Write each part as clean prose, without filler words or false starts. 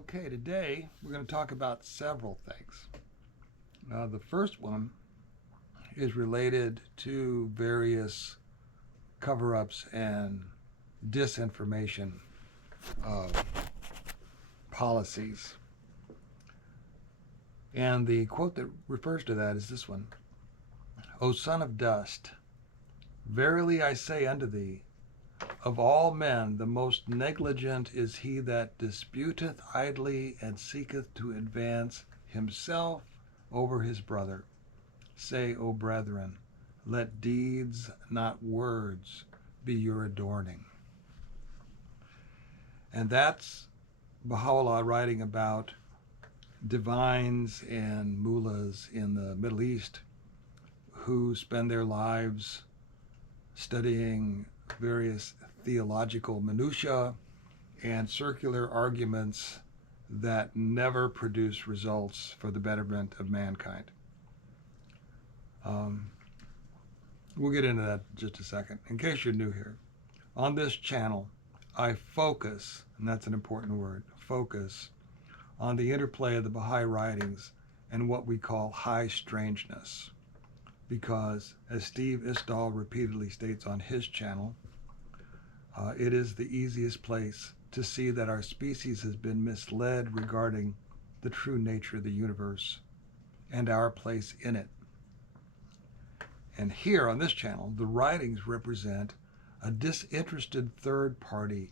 Okay, today we're going to talk about several things. The first one is related to various cover ups and disinformation policies. And the quote that refers to that is this one: O son of dust, verily I say unto thee, of all men the most negligent is he that disputeth idly and seeketh to advance himself over his brother. Say, O brethren, let deeds, not words, be your adorning. And that's Baha'u'llah writing about divines and mullahs in the Middle East who spend their lives studying various theological minutiae and circular arguments that never produce results for the betterment of mankind. We'll get into that in just a second. In case you're new here, on this channel, I focus, and that's an important word, focus on the interplay of the Baha'i writings and what we call high strangeness. Because, as Steve Isdall repeatedly states on his channel, it is the easiest place to see that our species has been misled regarding the true nature of the universe and our place in it. And here on this channel, the writings represent a disinterested third party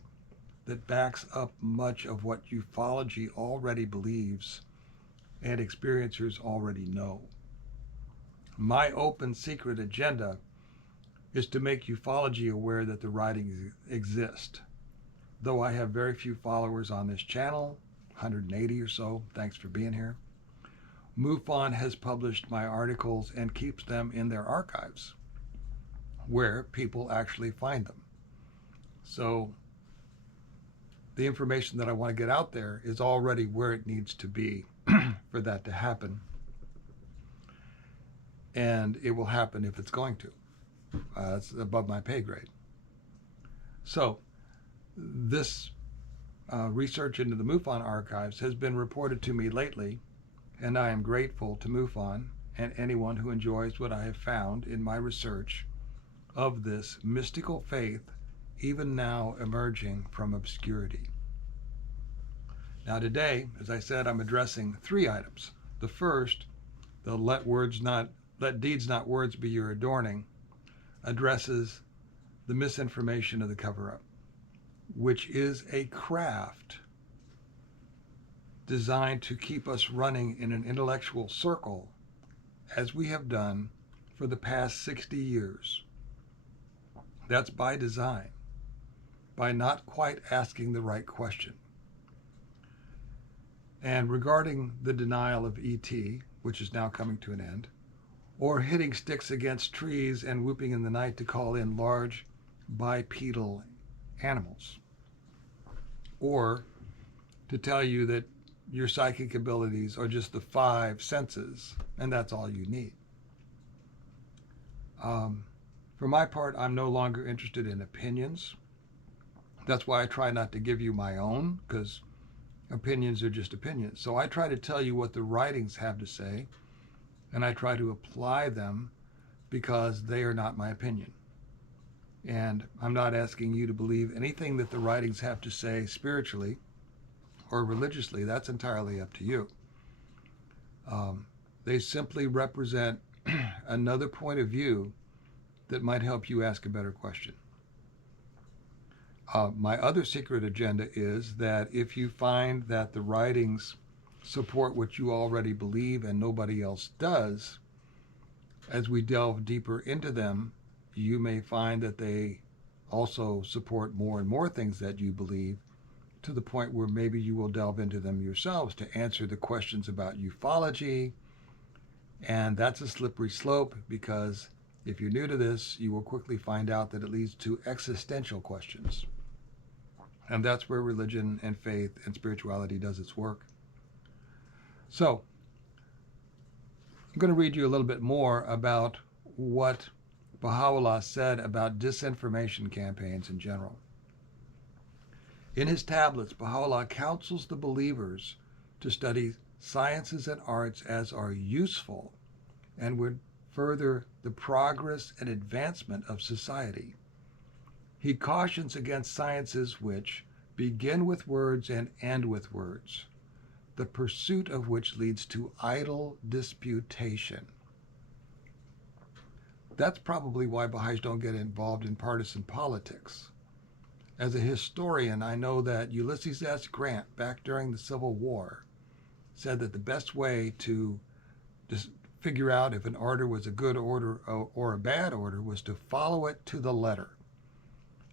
that backs up much of what ufology already believes and experiencers already know. My open secret agenda is to make ufology aware that the writings exist. Though I have very few followers on this channel, 180 or so, thanks for being here, MUFON has published my articles and keeps them in their archives, where people actually find them. So the information that I want to get out there is already where it needs to be for that to happen. And it will happen if it's going to. It's above my pay grade. So this research into the MUFON archives has been reported to me lately, and I am grateful to MUFON and anyone who enjoys what I have found in my research of this mystical faith, even now emerging from obscurity. Now today, as I said, I'm addressing three items. The first, the let deeds not words be your adorning, addresses the misinformation of the cover-up, which is a craft designed to keep us running in an intellectual circle as we have done for the past 60 years. That's by design, by not quite asking the right question. And regarding the denial of ET, which is now coming to an end, or hitting sticks against trees and whooping in the night to call in large bipedal animals, or to tell you that your psychic abilities are just the 5 senses and that's all you need. For my part, I'm no longer interested in opinions. That's why I try not to give you my own, because opinions are just opinions. So I try to tell you what the writings have to say, and I try to apply them because they are not my opinion. And I'm not asking you to believe anything that the writings have to say spiritually or religiously. That's entirely up to you. They simply represent another point of view that might help you ask a better question. My other secret agenda is that if you find that the writings support what you already believe and nobody else does, as we delve deeper into them, you may find that they also support more and more things that you believe, to the point where maybe you will delve into them yourselves to answer the questions about ufology. And that's a slippery slope, because if you're new to this, you will quickly find out that it leads to existential questions. And that's where religion and faith and spirituality does its work. So I'm going to read you a little bit more about what Baha'u'llah said about disinformation campaigns in general. In his tablets, Baha'u'llah counsels the believers to study sciences and arts as are useful and would further the progress and advancement of society. He cautions against sciences which begin with words and end with words, the pursuit of which leads to idle disputation. That's probably why Baha'is don't get involved in partisan politics. As a historian, I know that Ulysses S. Grant, back during the Civil War, said that the best way to just figure out if an order was a good order or a bad order was to follow it to the letter.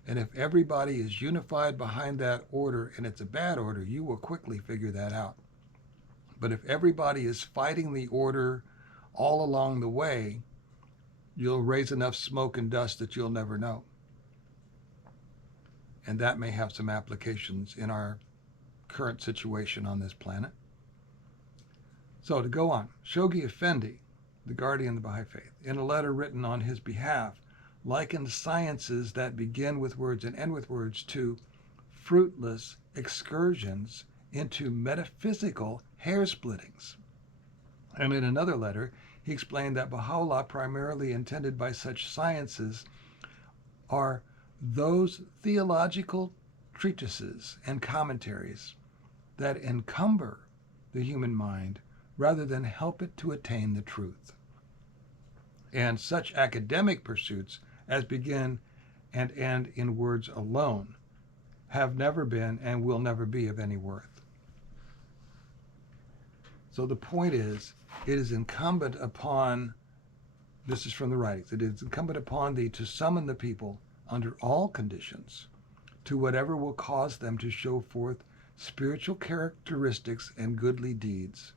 And if everybody is unified behind that order and it's a bad order, you will quickly figure that out. But if everybody is fighting the order all along the way, you'll raise enough smoke and dust that you'll never know. And that may have some applications in our current situation on this planet. So to go on, Shoghi Effendi, the guardian of the Baha'i faith, in a letter written on his behalf, likened sciences that begin with words and end with words to fruitless excursions into metaphysical hair-splittings. And in another letter, he explained that Baha'u'llah primarily intended by such sciences are those theological treatises and commentaries that encumber the human mind rather than help it to attain the truth. And such academic pursuits as begin and end in words alone have never been and will never be of any worth. So the point is, it is incumbent upon, this is from the writings, it is incumbent upon thee to summon the people under all conditions to whatever will cause them to show forth spiritual characteristics and goodly deeds,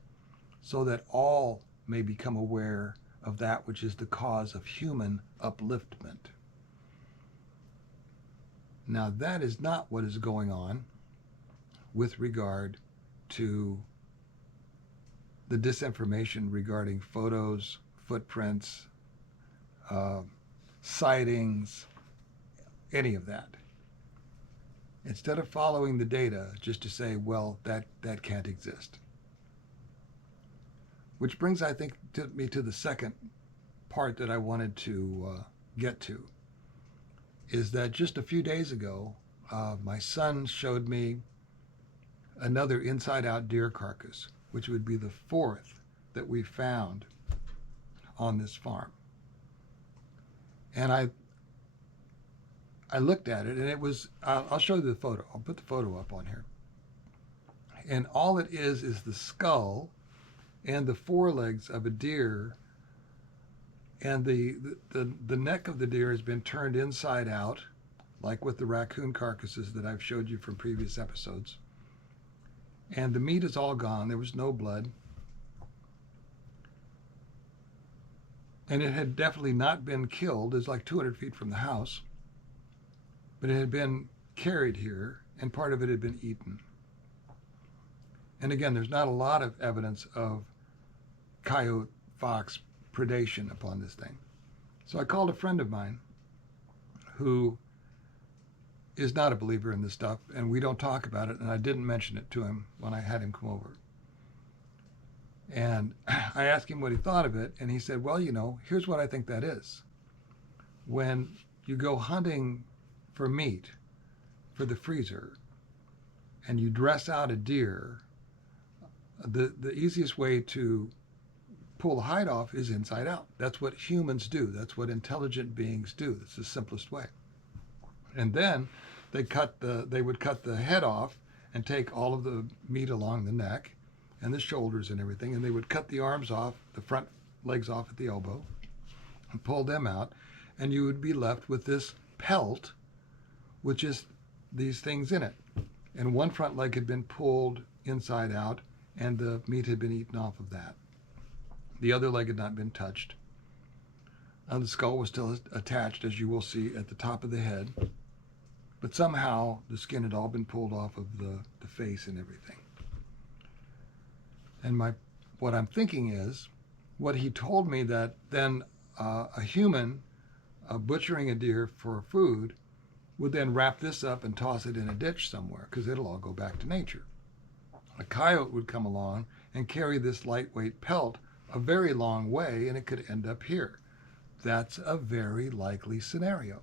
so that all may become aware of that which is the cause of human upliftment. Now that is not what is going on with regard to the disinformation regarding photos, footprints, sightings, any of that. Instead of following the data just to say, well, that can't exist. Which brings, I think, me to the second part that I wanted to get to, is that just a few days ago, my son showed me another inside-out deer carcass, which would be the fourth that we found on this farm. And I looked at it, and it was, I'll show you the photo. I'll put the photo up on here. And all it is the skull and the forelegs of a deer, and the neck of the deer has been turned inside out, like with the raccoon carcasses that I've showed you from previous episodes. And the meat is all gone. There was no blood. And it had definitely not been killed. It's like 200 feet from the house. But it had been carried here, and part of it had been eaten. And again, there's not a lot of evidence of coyote, fox predation upon this thing. So I called a friend of mine who is not a believer in this stuff, and we don't talk about it, and I didn't mention it to him when I had him come over. And I asked him what he thought of it, and he said, well, here's what I think that is. When you go hunting for meat for the freezer and you dress out a deer, the easiest way to pull the hide off is inside out. That's what humans do. That's what intelligent beings do. That's the simplest way. And then they would cut the head off and take all of the meat along the neck and the shoulders and everything, and they would cut the arms off, the front legs off at the elbow, and pull them out, and you would be left with this pelt, which is these things in it. And one front leg had been pulled inside out, and the meat had been eaten off of that. The other leg had not been touched. And the skull was still attached, as you will see, at the top of the head. But somehow the skin had all been pulled off of the face and everything. And what I'm thinking is, what he told me that then a human butchering a deer for food would then wrap this up and toss it in a ditch somewhere because it'll all go back to nature. A coyote would come along and carry this lightweight pelt a very long way, and it could end up here. That's a very likely scenario.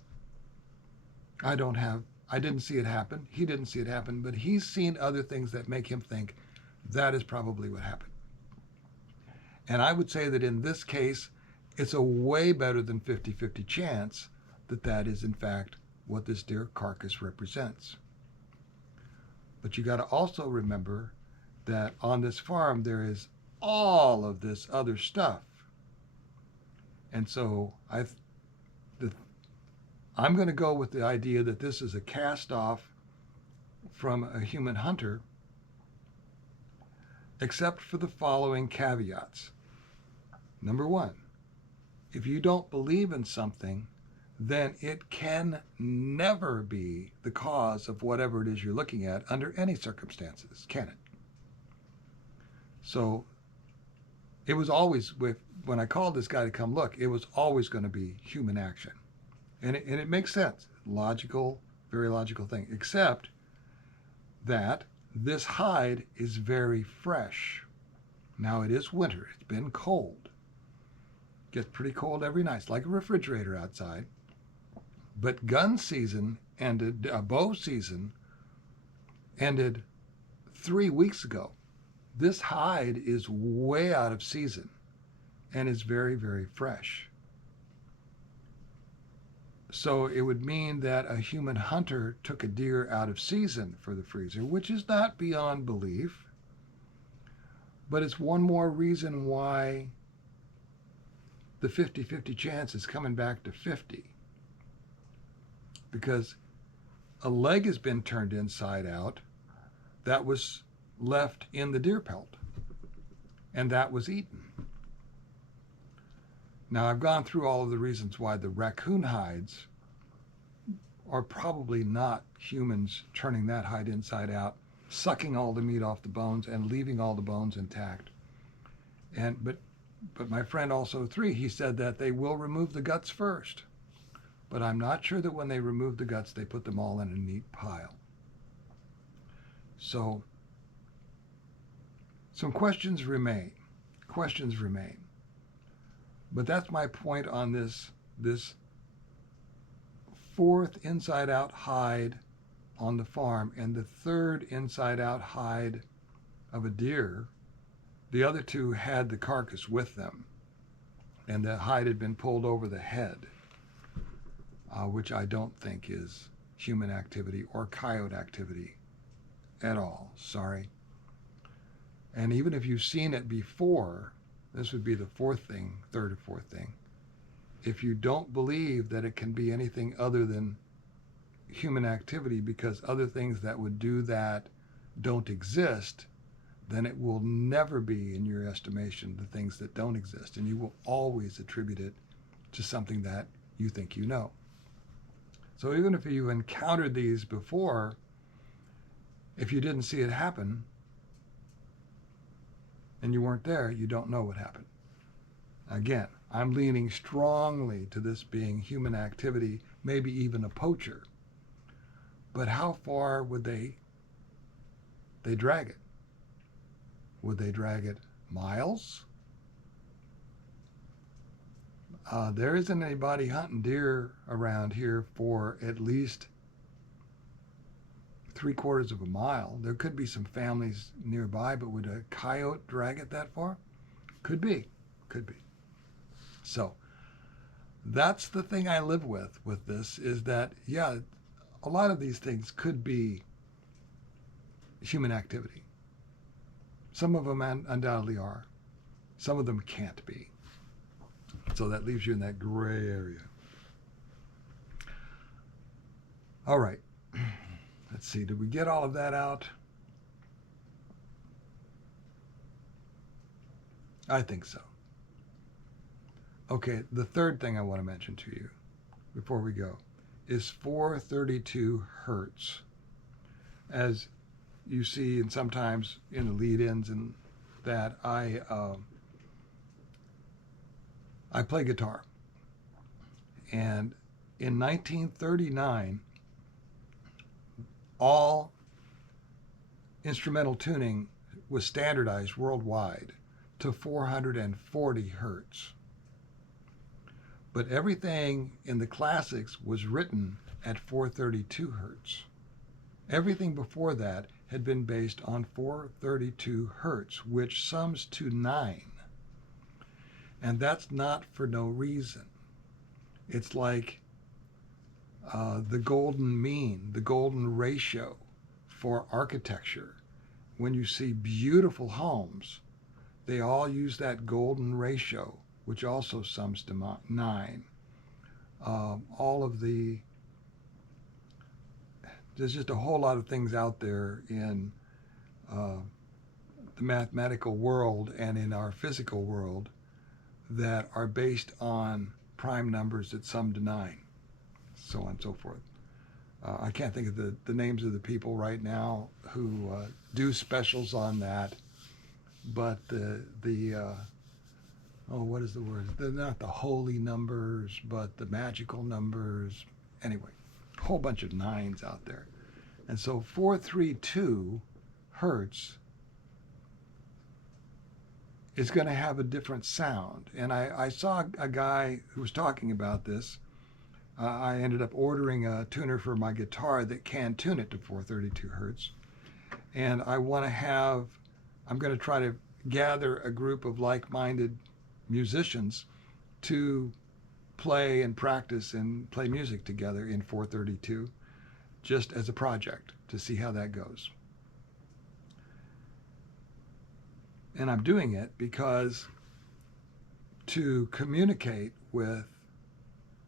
I didn't see it happen. He didn't see it happen, but he's seen other things that make him think that is probably what happened. And I would say that in this case, it's a way better than 50-50 chance that that is in fact what this deer carcass represents. But you got to also remember that on this farm there is all of this other stuff. And so I'm going to go with the idea that this is a cast off from a human hunter, except for the following caveats. Number one, if you don't believe in something, then it can never be the cause of whatever it is you're looking at under any circumstances, can it? So it was always, when I called this guy to come look, it was always going to be human action. And it makes sense. Logical, very logical thing. Except that this hide is very fresh. Now it is winter. It's been cold. Gets pretty cold every night. It's like a refrigerator outside. But gun season ended, bow season ended 3 weeks ago. This hide is way out of season and is very, very fresh. So it would mean that a human hunter took a deer out of season for the freezer, which is not beyond belief, but it's one more reason why the 50-50 chance is coming back to 50. Because a leg has been turned inside out that was left in the deer pelt, and that was eaten. Now, I've gone through all of the reasons why the raccoon hides are probably not humans turning that hide inside out, sucking all the meat off the bones and leaving all the bones intact. But my friend also he said that they will remove the guts first. But I'm not sure that when they remove the guts, they put them all in a neat pile. So some questions remain. But that's my point on this fourth inside-out hide on the farm and the third inside-out hide of a deer. The other two had the carcass with them, and the hide had been pulled over the head, which I don't think is human activity or coyote activity at all. Sorry. And even if you've seen it before, this would be the third or fourth thing. If you don't believe that it can be anything other than human activity because other things that would do that don't exist, then it will never be, in your estimation, the things that don't exist. And you will always attribute it to something that you think you know. So even if you encountered these before, if you didn't see it happen, and you weren't there, you don't know what happened. Again, I'm leaning strongly to this being human activity, maybe even a poacher. But how far would they drag it? Would they drag it miles? There isn't anybody hunting deer around here for at least 3/4 of a mile. There could be some families nearby, but would a coyote drag it that far? Could be. So that's the thing I live with this, is that, yeah, a lot of these things could be human activity. Some of them undoubtedly are. Some of them can't be. So that leaves you in that gray area. All right. Let's see, did we get all of that out? I think so. Okay, the third thing I want to mention to you before we go is 432 hertz. As you see, and sometimes in the lead-ins, and that I play guitar. And in 1939, all instrumental tuning was standardized worldwide to 440 hertz. But everything in the classics was written at 432 hertz. Everything before that had been based on 432 hertz, which sums to 9. And that's not for no reason. It's like the golden mean, the golden ratio for architecture. When you see beautiful homes, they all use that golden ratio, which also sums to 9. There's just a whole lot of things out there in the mathematical world and in our physical world that are based on prime numbers that sum to 9, so on and so forth. I can't think of the names of the people right now who do specials on that, but what is the word? They're not the holy numbers, but the magical numbers. Anyway, a whole bunch of 9s out there. And so 432 hertz is going to have a different sound. And I saw a guy who was talking about this. I ended up ordering a tuner for my guitar that can tune it to 432 hertz. And I'm going to try to gather a group of like-minded musicians to play and practice and play music together in 432, just as a project to see how that goes. And I'm doing it because to communicate with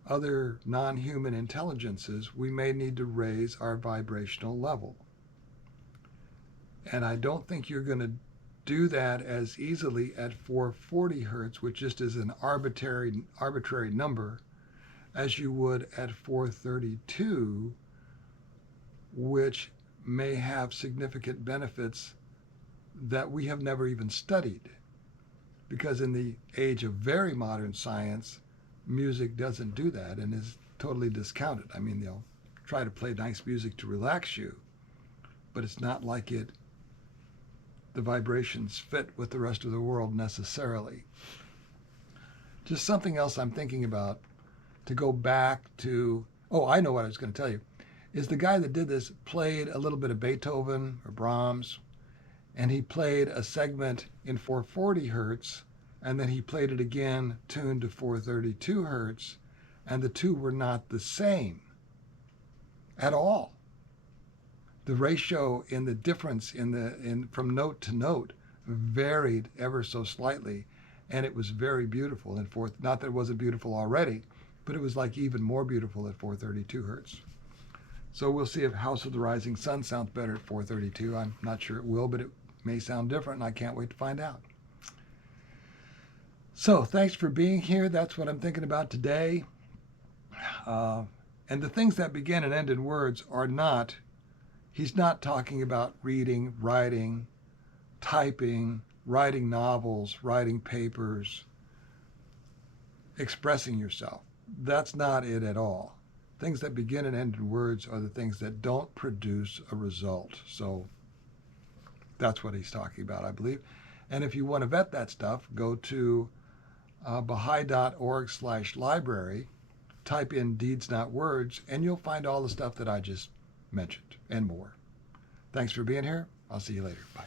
other non-human intelligences, we may need to raise our vibrational level. And I don't think you're going to do that as easily at 440 hertz, which just is an arbitrary number, as you would at 432, which may have significant benefits that we have never even studied. Because in the age of very modern science, music doesn't do that and is totally discounted. I mean, they'll try to play nice music to relax you, but it's not like the vibrations fit with the rest of the world necessarily. Just something else I'm thinking about to go back to, I know what I was going to tell you, is the guy that did this played a little bit of Beethoven or Brahms, and he played a segment in 440 hertz, and then he played it again tuned to 432 hertz, and the two were not the same at all. The ratio in the difference from note to note varied ever so slightly, and it was very beautiful in not that it wasn't beautiful already, but it was like even more beautiful at 432 hertz. So we'll see if House of the Rising Sun sounds better at 432. I'm not sure it will, but it may sound different, and I can't wait to find out. So thanks for being here. That's what I'm thinking about today. And the things that begin and end in words are not, he's not talking about reading, writing, typing, writing novels, writing papers, expressing yourself. That's not it at all. Things that begin and end in words are the things that don't produce a result. So that's what he's talking about, I believe. And if you want to vet that stuff, go to Baha'i.org/library, type in Deeds Not Words, and you'll find all the stuff that I just mentioned and more. Thanks for being here. I'll see you later. Bye.